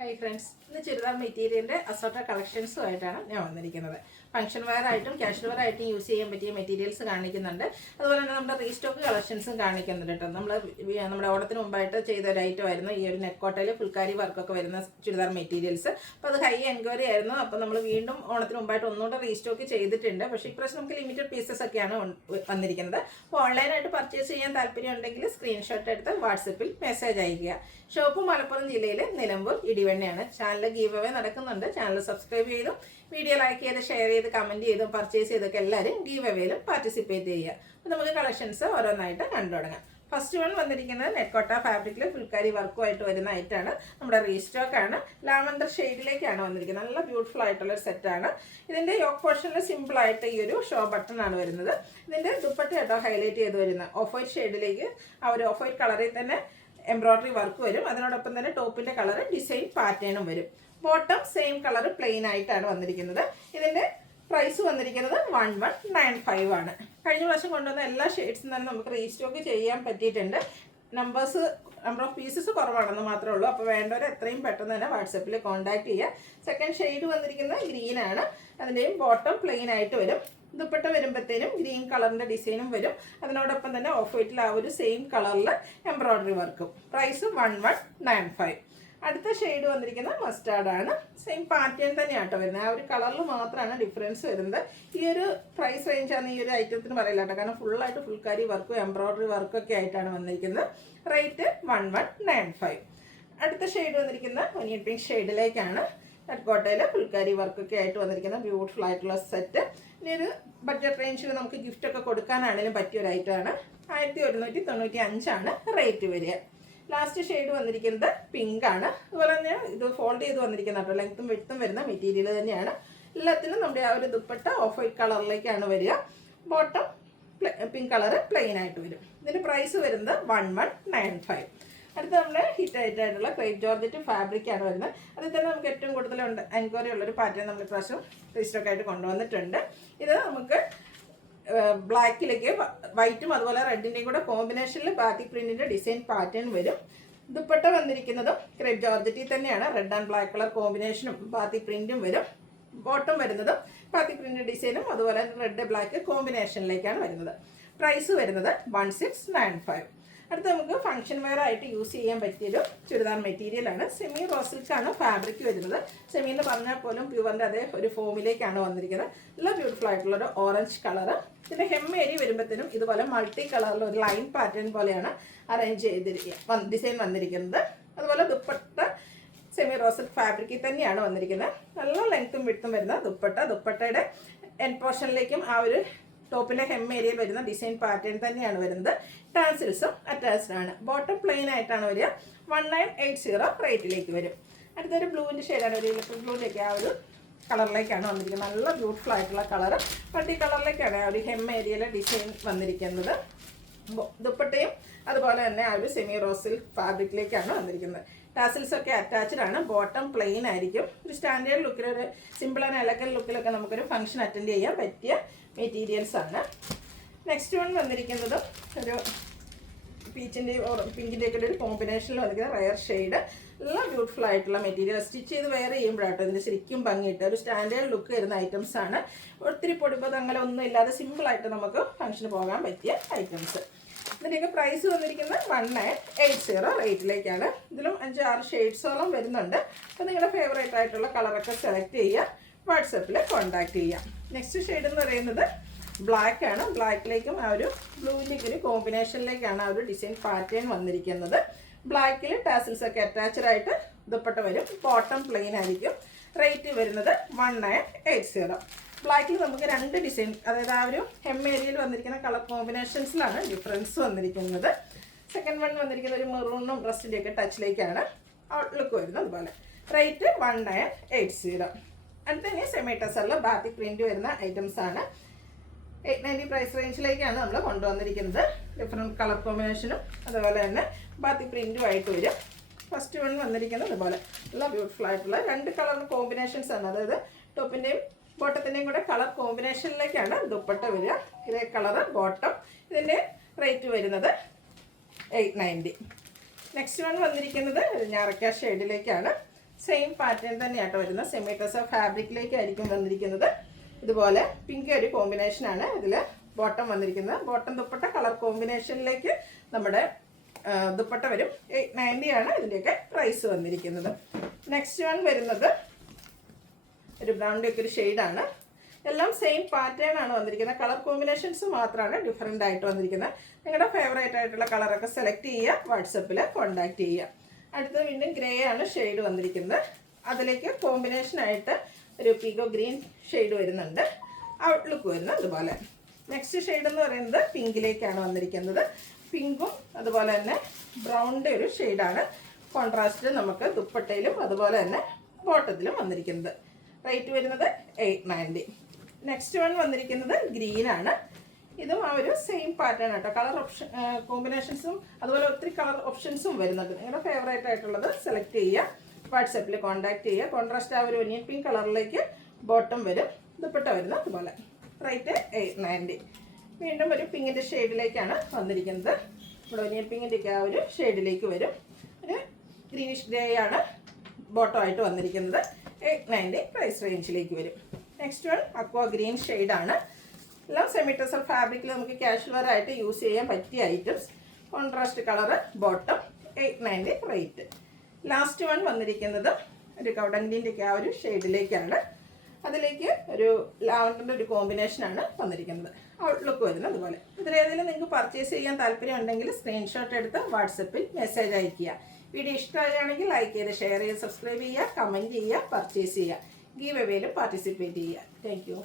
Hi friends, ഇന്ന് ചുരിദാർ മെറ്റീരിയലിൻ്റെ അസോർട്ട കളക്ഷൻസുമായിട്ടാണ് ഞാൻ വന്നിരിക്കുന്നത്. ഫംഗ്ഷൻ വെയർ ആയിട്ടും കാഷ്വൽ വെയർ ആയിട്ടും യൂസ് ചെയ്യാൻ പറ്റിയ മെറ്റീരിയൽസ് കാണിക്കുന്നുണ്ട്. അതുപോലെ തന്നെ നമ്മുടെ റീസ്റ്റോക്ക് കളക്ഷൻസും കാണിക്കുന്നുണ്ട് കേട്ടോ. നമ്മുടെ ഓണത്തിന് മുമ്പായിട്ട് ചെയ്ത ഒരു ഐറ്റം ആയിരുന്നു ഈ ഒരു നെക്കോട്ടയിൽ ഫുൾക്കാരി വർക്കൊക്കെ വരുന്ന ചുരിദാർ മെറ്റീരിയൽസ്. അപ്പോൾ അത് ഹൈ എൻക്വയറി ആയിരുന്നു. അപ്പോൾ നമ്മൾ വീണ്ടും ഓണത്തിന് മുമ്പായിട്ട് ഒന്നുകൂടെ റീസ്റ്റോക്ക് ചെയ്തിട്ടുണ്ട്. പക്ഷേ ഇപ്രാവശ്യം നമുക്ക് ലിമിറ്റഡ് പീസസ് ഒക്കെയാണ് വന്നിരിക്കുന്നത്. അപ്പോൾ ഓൺലൈനായിട്ട് പർച്ചേസ് ചെയ്യാൻ താല്പര്യം ഉണ്ടെങ്കിൽ സ്ക്രീൻഷോട്ട് എടുത്ത് വാട്സപ്പിൽ മെസ്സേജ് അയയ്ക്കുക. ഷോപ്പ് മലപ്പുറം ജില്ലയിലെ നിലമ്പൂർ ഇടിവണ്ണയാണ്. ചാനൽ ഗീവ് അവേ നടക്കുന്നുണ്ട്. ചാനൽ സബ്സ്ക്രൈബ് ചെയ്തും വീഡിയോ ലൈക്ക് ചെയ്ത് ഷെയർ ചെയ്ത് കമൻറ്റ് ചെയ്തും പർച്ചേസ് ചെയ്തൊക്കെ എല്ലാവരും ഗീവ് അവേയിലും പാർട്ടിസിപ്പേറ്റ് ചെയ്യുക. അപ്പോൾ നമുക്ക് കളക്ഷൻസ് ഓരോന്നായിട്ട് കണ്ടു തുടങ്ങാം. ഫസ്റ്റ് വൺ വന്നിരിക്കുന്നത് നെക്കോട്ട ഫാബ്രിക്കിൽ ഫുൾക്കാരി വർക്കുമായിട്ട് വരുന്ന ഐറ്റാണ്. നമ്മുടെ റീസ്റ്റോക്ക് ആണ്. ലാവൻഡർ ഷെയ്ഡിലേക്കാണ് വന്നിരിക്കുന്നത്. നല്ല ബ്യൂട്ടിഫുൾ ആയിട്ടുള്ള ഒരു സെറ്റാണ്. ഇതിൻ്റെ യോക്ക് പോർഷനിൽ സിമ്പിളായിട്ട് ഈ ഒരു ഷോ ബട്ടൺ ആണ് വരുന്നത്. ഇതിൻ്റെ ദുപ്പട്ട കേട്ടോ ഹൈലൈറ്റ് ചെയ്ത് വരുന്ന ഓഫ് വൈറ്റ് ഷെയ്ഡിലേക്ക് ആ ഒരു ഓഫ് വൈറ്റ് കളറിൽ തന്നെ എംബ്രോയ്ഡറി വർക്ക് വരും. അതിനോടൊപ്പം തന്നെ ടോപ്പിൻ്റെ കളർ ഡിസൈൻ പാറ്റേണും വരും. ബോട്ടം സെയിം കളർ പ്ലെയിൻ ആയിട്ടാണ് വന്നിരിക്കുന്നത്. ഇതിൻ്റെ പ്രൈസ് വന്നിരിക്കുന്നത് 1195 ആണ്. കഴിഞ്ഞ പ്രാവശ്യം കൊണ്ടുവന്ന എല്ലാ ഷെയ്ഡ്സും തന്നെ നമുക്ക് റീസ്റ്റോക്ക് ചെയ്യാൻ പറ്റിയിട്ടുണ്ട്. നമ്പർ ഓഫ് പീസസ് കുറവാണെന്ന് മാത്രമേ ഉള്ളൂ. അപ്പോൾ വേണ്ടവർ എത്രയും പെട്ടെന്ന് തന്നെ വാട്സപ്പിൽ കോൺടാക്ട് ചെയ്യുക. സെക്കൻഡ് ഷെയ്ഡ് വന്നിരിക്കുന്നത് ഗ്രീനാണ്. അതിൻ്റെയും ബോട്ടം പ്ലെയിൻ ആയിട്ട് വരും. ദുപ്പട്ട വരുമ്പോഴത്തേനും ഗ്രീൻ കളറിൻ്റെ ഡിസൈനും വരും. അതിനോടൊപ്പം തന്നെ ഓഫ് വൈറ്റിൽ ആ ഒരു സെയിം കളറിൽ എംബ്രോയ്ഡറി വർക്കും. പ്രൈസ് 1195. അടുത്ത ഷെയ്ഡ് വന്നിരിക്കുന്നത് മസ്റ്റാർഡാണ്. സെയിം പാറ്റേൺ തന്നെയാണ് കേട്ടോ വരുന്നത്. ആ ഒരു കളറിൽ മാത്രമാണ് ഡിഫറൻസ് വരുന്നത്. ഈ ഒരു പ്രൈസ് റേഞ്ചാണ് ഈ ഒരു ഐറ്റത്തിന് പറയില്ല കേട്ടോ. കാരണം ഫുള്ളായിട്ട് ഫുൾക്കാരി വർക്കും എംബ്രോയ്ഡറി വർക്കൊക്കെ ആയിട്ടാണ് വന്നിരിക്കുന്നത്. റേറ്റ് 1195. അടുത്ത ഷെയ്ഡ് വന്നിരിക്കുന്ന ഒനിയൻ പിങ്ക് ഷെയ്ഡിലേക്കാണ്. നെക്കോട്ടയിൽ ഫുൾക്കാരി വർക്കൊക്കെ ആയിട്ട് വന്നിരിക്കുന്ന ബ്യൂട്ടിഫുൾ ആയിട്ടുള്ള സെറ്റ്. ഇനി ഒരു ബഡ്ജറ്റ് റേഞ്ചിൽ നമുക്ക് ഗിഫ്റ്റൊക്കെ കൊടുക്കാനാണെങ്കിലും പറ്റിയ ഒരു ഐറ്റമാണ്. 1195 റേറ്റ് വരിക. ലാസ്റ്റ് ഷെയ്ഡ് വന്നിരിക്കുന്നത് പിങ്ക് ആണ്. അതുപോലെ തന്നെ ഇത് ഫോൾഡ് ചെയ്ത് വന്നിരിക്കുന്ന കേട്ടോ. ലെങ്ത്തും വെട്ടും വരുന്ന മെറ്റീരിയൽ തന്നെയാണ്. എല്ലാത്തിനും നമ്മുടെ ആ ഒരു ദുപ്പട്ട ഓഫ് വൈറ്റ് കളറിലേക്കാണ് വരിക. ബോട്ടം പിങ്ക് കളർ പ്ലെയിൻ ആയിട്ട് വരും. ഇതിൻ്റെ പ്രൈസ് വരുന്നത് 1195. അടുത്ത നമ്മുടെ ഹിറ്റായിട്ടുള്ള ക്രേപ്പ് ജോർജറ്റ് ഫാബ്രിക്കാണ് വരുന്നത്. അതിൽ തന്നെ നമുക്ക് ഏറ്റവും കൂടുതൽ എൻക്വയറി ഉള്ളൊരു പാറ്റേൺ നമ്മൾ ഇപ്രാവശ്യം റീസ്റ്റോക്ക് ആയിട്ട് കൊണ്ടുവന്നിട്ടുണ്ട്. ഇത് നമുക്ക് ബ്ലാക്കിലേക്ക് വൈറ്റും അതുപോലെ റെഡിൻ്റെയും കൂടെ കോമ്പിനേഷനിൽ ബാത്തിക് പ്രിൻറ്റിൻ്റെ ഡിസൈൻ പാറ്റേൺ വരും. ദുപ്പട്ട വന്നിരിക്കുന്നതും ക്രേപ്പ് ജോർജറ്റിൽ തന്നെയാണ്. റെഡ് ആൻഡ് ബ്ലാക്ക് കളർ കോമ്പിനേഷനും ബാത്തിക് പ്രിൻറ്റും വരും. ബോട്ടം വരുന്നതും ബാത്തിക് പ്രിൻറ്റ് ഡിസൈനും അതുപോലെ റെഡ് ബ്ലാക്ക് കോമ്പിനേഷനിലേക്കാണ് വരുന്നത്. പ്രൈസ് വരുന്നത് 1695. അടുത്ത നമുക്ക് ഫംഗ്ഷൻ വെയർ ആയിട്ട് യൂസ് ചെയ്യാൻ പറ്റിയൊരു ചുരിദാർ മെറ്റീരിയലാണ്. സെമി റോ സിൽക്കാണ് ഫാബ്രിക് വരുന്നത്. സെമി എന്ന് പറഞ്ഞാൽ പോലും പ്യുവറിൻ്റെ അതേ ഒരു ഫോമിലേക്കാണ് വന്നിരിക്കുന്നത്. നല്ല ബ്യൂട്ടിഫുൾ ആയിട്ടുള്ളൊരു ഓറഞ്ച് കളറ്. ഇതിൻ്റെ ഹെം ഏരി വരുമ്പോഴത്തേനും ഇതുപോലെ മൾട്ടി കളറിൽ ഒരു ലൈൻ പാറ്റേൺ പോലെയാണ് അറേഞ്ച് ചെയ്തിരിക്കുക ഡിസൈൻ വന്നിരിക്കുന്നത്. അതുപോലെ ദുപ്പട്ട സെമി റോ സിൽക്ക് ഫാബ്രിക്കിൽ തന്നെയാണ് വന്നിരിക്കുന്നത്. നല്ല ലെങ്ത്തും വിഡ്ത്തും വരുന്ന ദുപ്പട്ടയുടെ എൻ പോർഷനിലേക്കും ആ ഒരു ടോപ്പിൻ്റെ ഹെം ഏരിയയിൽ വരുന്ന ഡിസൈൻ പാറ്റേൺ തന്നെയാണ് വരുന്നത്. ടാസിൽസും അറ്റാച്ച്ഡ് ആണ്. ബോട്ടം പ്ലെയിൻ ആയിട്ടാണ് വരിക. 1980 റേറ്റിലേക്ക് വരും. അടുത്തൊരു ബ്ലൂവിൻ്റെ ഷെയ്ഡാണ്. ഒരു ഇലക്ട്രിക് ബ്ലൂവിലേക്ക് ആ ഒരു കളറിലേക്കാണ് വന്നിരിക്കുന്നത്. നല്ല ബ്യൂട്ടിഫുൾ ആയിട്ടുള്ള കളർ. മൾട്ടി കളറിലേക്കാണ് ആ ഒരു ഹെം ഏരിയയിലെ ഡിസൈൻ വന്നിരിക്കുന്നത്. ദുപ്പട്ടയും അതുപോലെ തന്നെ ആ ഒരു സെമി റോസിൽ ഫാബ്രിക്കിലേക്കാണ് വന്നിരിക്കുന്നത്. ടാസിൽസ് ഒക്കെ അറ്റാച്ച്ഡ് ആണ്. ബോട്ടം പ്ലെയിൻ ആയിരിക്കും. ഒരു സ്റ്റാൻഡേർഡ് ലുക്കിൽ ഒരു സിമ്പിൾ ആൻഡ് എലഗൻ ലുക്കിലൊക്കെ നമുക്കൊരു ഫംഗ്ഷൻ അറ്റൻഡ് ചെയ്യാൻ പറ്റിയ മെറ്റീരിയൽസ് ആണ്. നെക്സ്റ്റ് വൺ വന്നിരിക്കുന്നത് ഒരു പീച്ചിൻ്റെയും പിങ്കിൻ്റെയൊക്കെ ഒരു കോമ്പിനേഷനിൽ വന്നിരിക്കുന്ന റയർ ഷെയ്ഡ്. നല്ല ബ്യൂട്ടിഫുൾ ആയിട്ടുള്ള മെറ്റീരിയൽ. സ്റ്റിച്ച് ചെയ്ത് വെയർ ചെയ്യുമ്പോഴാട്ടോ ഇതിൻ്റെ ശരിക്കും ഭംഗിയിട്ട് ഒരു സ്റ്റാൻഡേർഡ് ലുക്ക് വരുന്ന ഐറ്റംസ് ആണ്. ഒത്തിരി പൊടിപ്പത് അങ്ങനെ ഒന്നും ഇല്ലാതെ സിമ്പിളായിട്ട് നമുക്ക് ഫംഗ്ഷന് പോകാൻ പറ്റിയ ഐറ്റംസ്. ഇതിൻ്റെയൊക്കെ പ്രൈസ് വന്നിരിക്കുന്നത് 1980 റേറ്റിലേക്കാണ്. ഇതിലും 5-6 ഷെയ്ഡ്സോളം വരുന്നുണ്ട്. അപ്പോൾ നിങ്ങളുടെ ഫേവറേറ്റ് ആയിട്ടുള്ള കളറൊക്കെ സെലക്ട് ചെയ്യുക. വാട്സപ്പിൽ കോൺടാക്ട് ചെയ്യാം. നെക്സ്റ്റ് ഷെയ്ഡ് എന്ന് പറയുന്നത് ബ്ലാക്ക് ആണ്. ബ്ലാക്കിലേക്കും ആ ഒരു ബ്ലൂവിലേക്ക് ഒരു കോമ്പിനേഷനിലേക്കാണ് ആ ഒരു ഡിസൈൻ പാറ്റേൺ വന്നിരിക്കുന്നത്. ബ്ലാക്കിൽ ടാസിൽസ് ഒക്കെ അറ്റാച്ച്ഡ് ആയിട്ട് ദുപ്പട്ട വരും. ബോട്ടം പ്ലെയിൻ ആയിരിക്കും. റേറ്റ് വരുന്നത് 1980. ബ്ലാക്കിൽ നമുക്ക് 2 ഡിസൈൻ, അതായത് ആ ഒരു ഹെം ഏരിയയിൽ വന്നിരിക്കുന്ന കളർ കോമ്പിനേഷൻസിലാണ് ഡിഫറൻസ് വന്നിരിക്കുന്നത്. സെക്കൻഡ് വൺ വന്നിരിക്കുന്നത് ഒരു മെറൂണും റസ്റ്റിൻ്റെയൊക്കെ ടച്ചിലേക്കാണ് ഔട്ട്ലുക്ക് വരുന്നത്. അതുപോലെ റേറ്റ് 1980. അടുത്തന്നെ സെമി ടസറിൽ ബാത്തിക് പ്രിൻറ്റ് വരുന്ന ഐറ്റംസ് ആണ്. 890 പ്രൈസ് റേഞ്ചിലേക്കാണ് നമ്മൾ കൊണ്ടുവന്നിരിക്കുന്നത്. ഡിഫറെൻറ്റ് കളർ കോമ്പിനേഷനും അതുപോലെ തന്നെ ബാത്തിക് പ്രിൻറ്റും ആയിട്ട് വരും. ഫസ്റ്റ് വൺ വന്നിരിക്കുന്നത് അതുപോലെ നല്ല ബ്യൂട്ടിഫുൾ ആയിട്ടുള്ള 2 കളർ കോമ്പിനേഷൻസ് ആണ്. അതായത് ടോപ്പിൻ്റെയും ബോട്ടത്തിൻ്റെയും കൂടെ കളർ കോമ്പിനേഷനിലേക്കാണ് ദുപ്പട്ട വരിക. ഇതേ കളറ് ബോട്ടം. ഇതിൻ്റെ റേറ്റ് വരുന്നത് 890. നെക്സ്റ്റ് വൺ വന്നിരിക്കുന്നത് ഞാറക്ക ഷെയ്ഡിലേക്കാണ്. സെയിം പാറ്റേൺ തന്നെയാട്ടോ വരുന്നത്. സെമി ടസർ ഫാബ്രിക്കിലേക്കായിരിക്കും വന്നിരിക്കുന്നത്. ഇതുപോലെ പിങ്ക് ഒരു കോമ്പിനേഷനാണ് ഇതിൽ ബോട്ടം വന്നിരിക്കുന്നത്. ബോട്ടം ദുപ്പട്ട കളർ കോമ്പിനേഷനിലേക്ക് നമ്മുടെ ദുപ്പട്ട വരും. 890 ആണ് ഇതിൻ്റെയൊക്കെ പ്രൈസ് വന്നിരിക്കുന്നത്. നെക്സ്റ്റ് വൺ വരുന്നത് ഒരു ബ്രൗണിൻ്റെ ഒക്കെ ഒരു ഷെയ്ഡാണ്. എല്ലാം സെയിം പാറ്റേൺ ആണ് വന്നിരിക്കുന്നത്. കളർ കോമ്പിനേഷൻസ് മാത്രമാണ് ഡിഫറെൻ്റ് ആയിട്ട് വന്നിരിക്കുന്നത്. നിങ്ങളുടെ ഫേവറേറ്റ് ആയിട്ടുള്ള കളറൊക്കെ സെലക്ട് ചെയ്യുക, വാട്സപ്പിൽ കോൺടാക്റ്റ് ചെയ്യുക. അടുത്തത് വീണ്ടും ഗ്രേ ആണ് ഷെയ്ഡ് വന്നിരിക്കുന്നത്. അതിലേക്ക് കോമ്പിനേഷനായിട്ട് ഒരു പീകോ ഗ്രീൻ ഷെയ്ഡ് വരുന്നുണ്ട്. ഔട്ട്ലുക്ക് വരുന്നത് അതുപോലെ. നെക്സ്റ്റ് ഷെയ്ഡ് എന്ന് പറയുന്നത് പിങ്കിലേക്കാണ് വന്നിരിക്കുന്നത്. പിങ്കും അതുപോലെ തന്നെ ബ്രൗണിൻ്റെ ഒരു ഷെയ്ഡാണ്. കോൺട്രാസ്റ്റ് നമുക്ക് ദുപ്പട്ടയിലും അതുപോലെ തന്നെ ബോട്ടത്തിലും വന്നിരിക്കുന്നത്. റേറ്റ് വരുന്നത് 890. നെക്സ്റ്റ് വൺ വന്നിരിക്കുന്നത് ഗ്രീനാണ്. ഇതും ആ ഒരു സെയിം പാറ്റേൺ ആട്ടോ. കളർ ഓപ്ഷൻ കോമ്പിനേഷൻസും അതുപോലെ ഒത്തിരി കളർ ഓപ്ഷൻസും വരുന്നുണ്ട്. നിങ്ങളുടെ ഫേവറേറ്റ് ആയിട്ടുള്ളത് സെലക്ട് ചെയ്യുക, വാട്സപ്പിൽ കോൺടാക്ട് ചെയ്യുക. കോൺട്രാസ്റ്റ് ആ ഒരു ഒനിയൻ പിങ്ക് കളറിലേക്ക് ബോട്ടം വരും, ദുപ്പട്ട വരുന്നത് അതുപോലെ. റേറ്റ് 890. വീണ്ടും ഒരു പിങ്കിൻ്റെ ഷെയ്ഡിലേക്കാണ് വന്നിരിക്കുന്നത്. ഇവിടെ ഒനിയൻ പിങ്കിൻ്റെയൊക്കെ ആ ഒരു ഷെയ്ഡിലേക്ക് വരും. ഒരു ഗ്രീനിഷ് ഗ്രേ ആണ് ബോട്ടം ആയിട്ട് വന്നിരിക്കുന്നത്. 890 പ്രൈസ് റേഞ്ചിലേക്ക് വരും. നെക്സ്റ്റ് വൺ അക്വാ ഗ്രീൻ ഷെയ്ഡാണ്. എല്ലാം സെമി ടസർ ഫാബ്രിക്കിൽ നമുക്ക് കാഷ്വൽ വെയർ ആയിട്ട് യൂസ് ചെയ്യാൻ പറ്റിയ items. Contrast colour bottom, 890 rate. Last one വന്നിരിക്കുന്നത് ഒരു കൗഡംഗ്രീൻ്റെയൊക്കെ ആ ഒരു ഷെയ്ഡിലേക്കാണ്. അതിലേക്ക് ഒരു ലാവൻഡറിൻ്റെ ഒരു കോമ്പിനേഷനാണ് വന്നിരിക്കുന്നത്. ഔട്ട്ലുക്ക് വരുന്നത് അതുപോലെ. ഇതിലേതെങ്കിലും നിങ്ങൾക്ക് പർച്ചേസ് ചെയ്യാൻ താല്പര്യം ഉണ്ടെങ്കിൽ സ്ക്രീൻഷോട്ട് എടുത്ത് വാട്സപ്പിൽ മെസ്സേജ് അയയ്ക്കുക. വീഡിയോ ഇഷ്ടമാണെങ്കിൽ ലൈക്ക് ചെയ്ത് ഷെയർ ചെയ്ത് സബ്സ്ക്രൈബ് ചെയ്യുക, കമൻറ്റ് ചെയ്യുക, പർച്ചേസ് ചെയ്യുക. ഗീവ് അവേയിലും പാർട്ടിസിപ്പേറ്റ് ചെയ്യുക. Thank you.